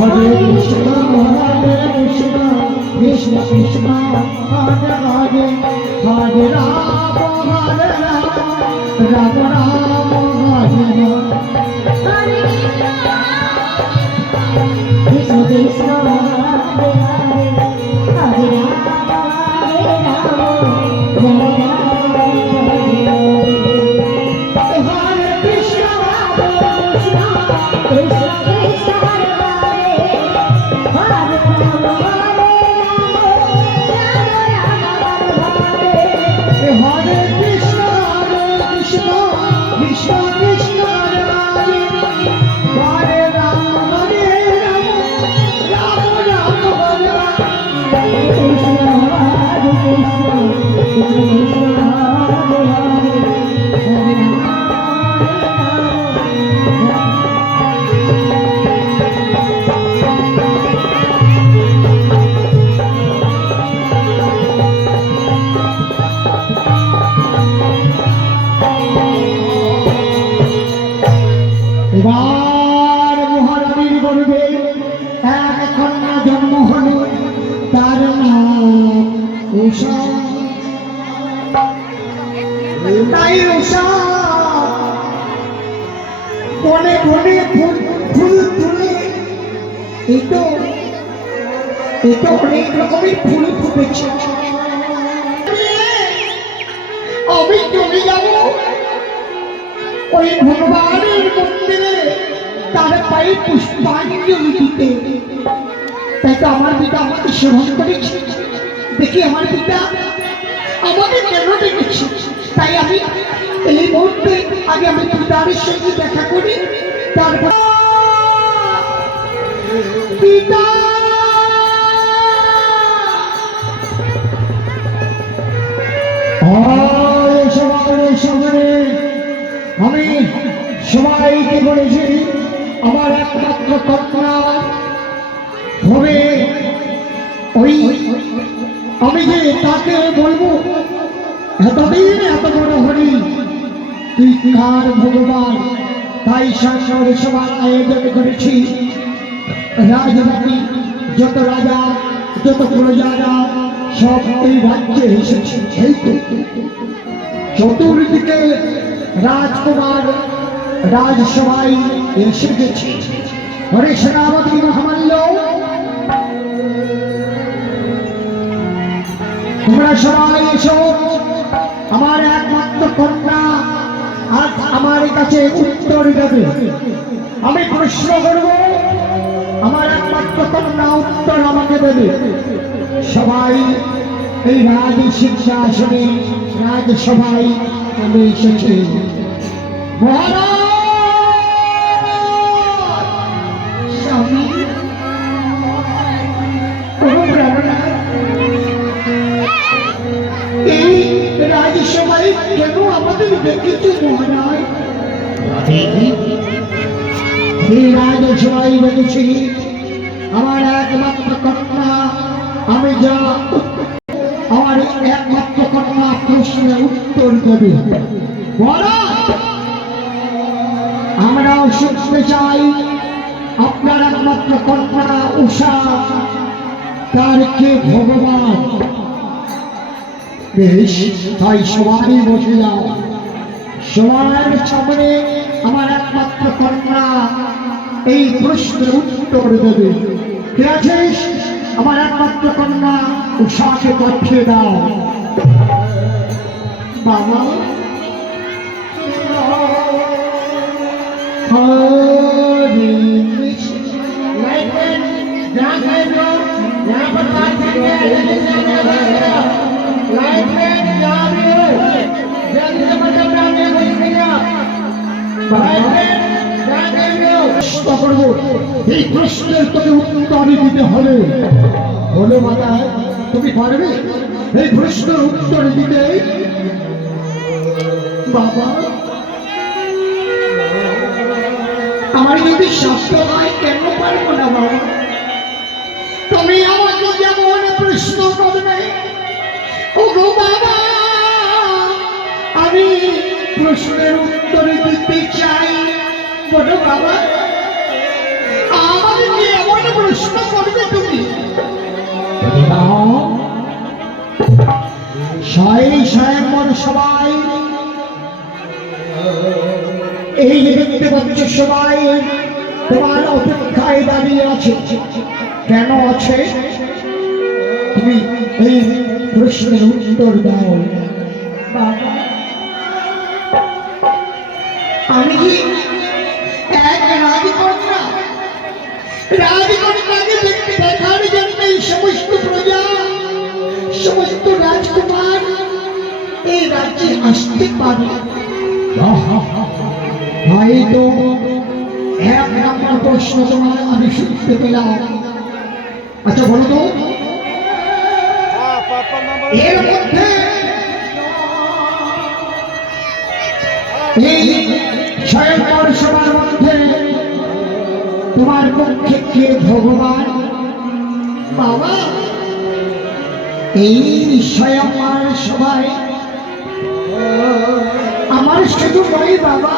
Hare Krishna, Krishna Krishna, Hare Hare, Hare Rama, Rama Rama, Hare Rama. Krishna Krishna, Hare Hare, Hare Rama, Rama Rama, Hare Krishna, Krishna Krishna, Hare এবার মহারানীর গর্ভে এক কন্যা জন্ম হলো, তার নাম উষা। তাই উষা বনে বনে ফুল তুলে, এই তো অনেক রকমের ফুল ফুটেছে। আমি চলে যাব ওই ভগবানের মন্দিরে, তার পায়ে পুষ্পাঞ্জলি দিতে। তাই তো আমার পিতা আমাকে সেবন করেছে। দেখি আমার পিতা আমাকে কেন ডেকেছে। তাই আমি এই মুহূর্তে আগে আমি পিতার সঙ্গে দেখা করি, তারপর পিতা আমি সবাইকে বলেছি আমার একমাত্র কন্যা হবে ওই, আমি যে তাকে বলবো এতদিন এত বড় হরি তুই কার ভগবান। তাই সংসার সবার আয়োজন করেছি। রাজধানী যত রাজা যত প্রজারা সব এই রাজ্যে এসেছে। এই তো চতুর্দিকে রাজকুমার রাজসভায় এসে গেছে। হরে সেনাপতি মহামান্য, তোমরা সবাই এসো। আমার একমাত্র কন্যা আজ আমার কাছে উত্তর দেবে। আমি প্রশ্ন করব, আমার একমাত্র কন্যা উত্তর আমাকে দেবে। সবাই এই রাজ সিংহাসনে রাজসভায় চলে এসেছে। এই রাজসভায় কেন আমাদের দেখেছে মহারাজ? এই রাজসভায় দেখেছি আমার একমাত্র কন্যা, আমি যা আমার একমাত্র কন্যা প্রশ্নের উত্তর দেবে। আমরাও শুনতে চাই আপনার একমাত্র কন্যা উষা তার কে ভগবান। বেশ, তাই সবাই বসে যাও। সবার সামনে আমার একমাত্র কন্যা এই প্রশ্নের উত্তর দেবে। কে আছিস? আমার একমাত্র কন্যা উষাকে পাঠিয়ে দাও। বাবা हरे এই প্রশ্নের তোকে উত্তর দিতে হবে। বলো মাতা, তুমি পারবে এই প্রশ্নের উত্তর দিতে? বাবা, আমার যদি শব্দ হয় কেন পারবো না বাবা? তুমি আমাকে যেমন প্রশ্ন করবে, ও গো বাবা, আমি প্রশ্নের উত্তর দিতে চাই। বলো বাবা, আমাকে এমন প্রশ্ন করবে তুমি? স্বয়ংবর সবাই এই যে দেখতে পাচ্ছ সবাই তোমার অপেক্ষায় দাঁড়িয়ে আছে। কেন আছে? তুমি এই প্রশ্নের উত্তর দাও। বাবা, আমি কি এক রাজকন্যা, রাজকন্যাকে দেখতে দেখার জন্য এই সমস্ত প্রজা, সমস্ত রাজকুমার এই রাজ্যে আসতে পারে? হয়তো এক নম্বর প্রশ্ন তোমার আমি শুনতে পেলাম। আচ্ছা বলো তো, এর মধ্যে এই স্বয়ংবর সভার মধ্যে তোমার পক্ষে কে ভগবান? বাবা, এই স্বয়ংবর সভায় আমার শুধু নয় বাবা,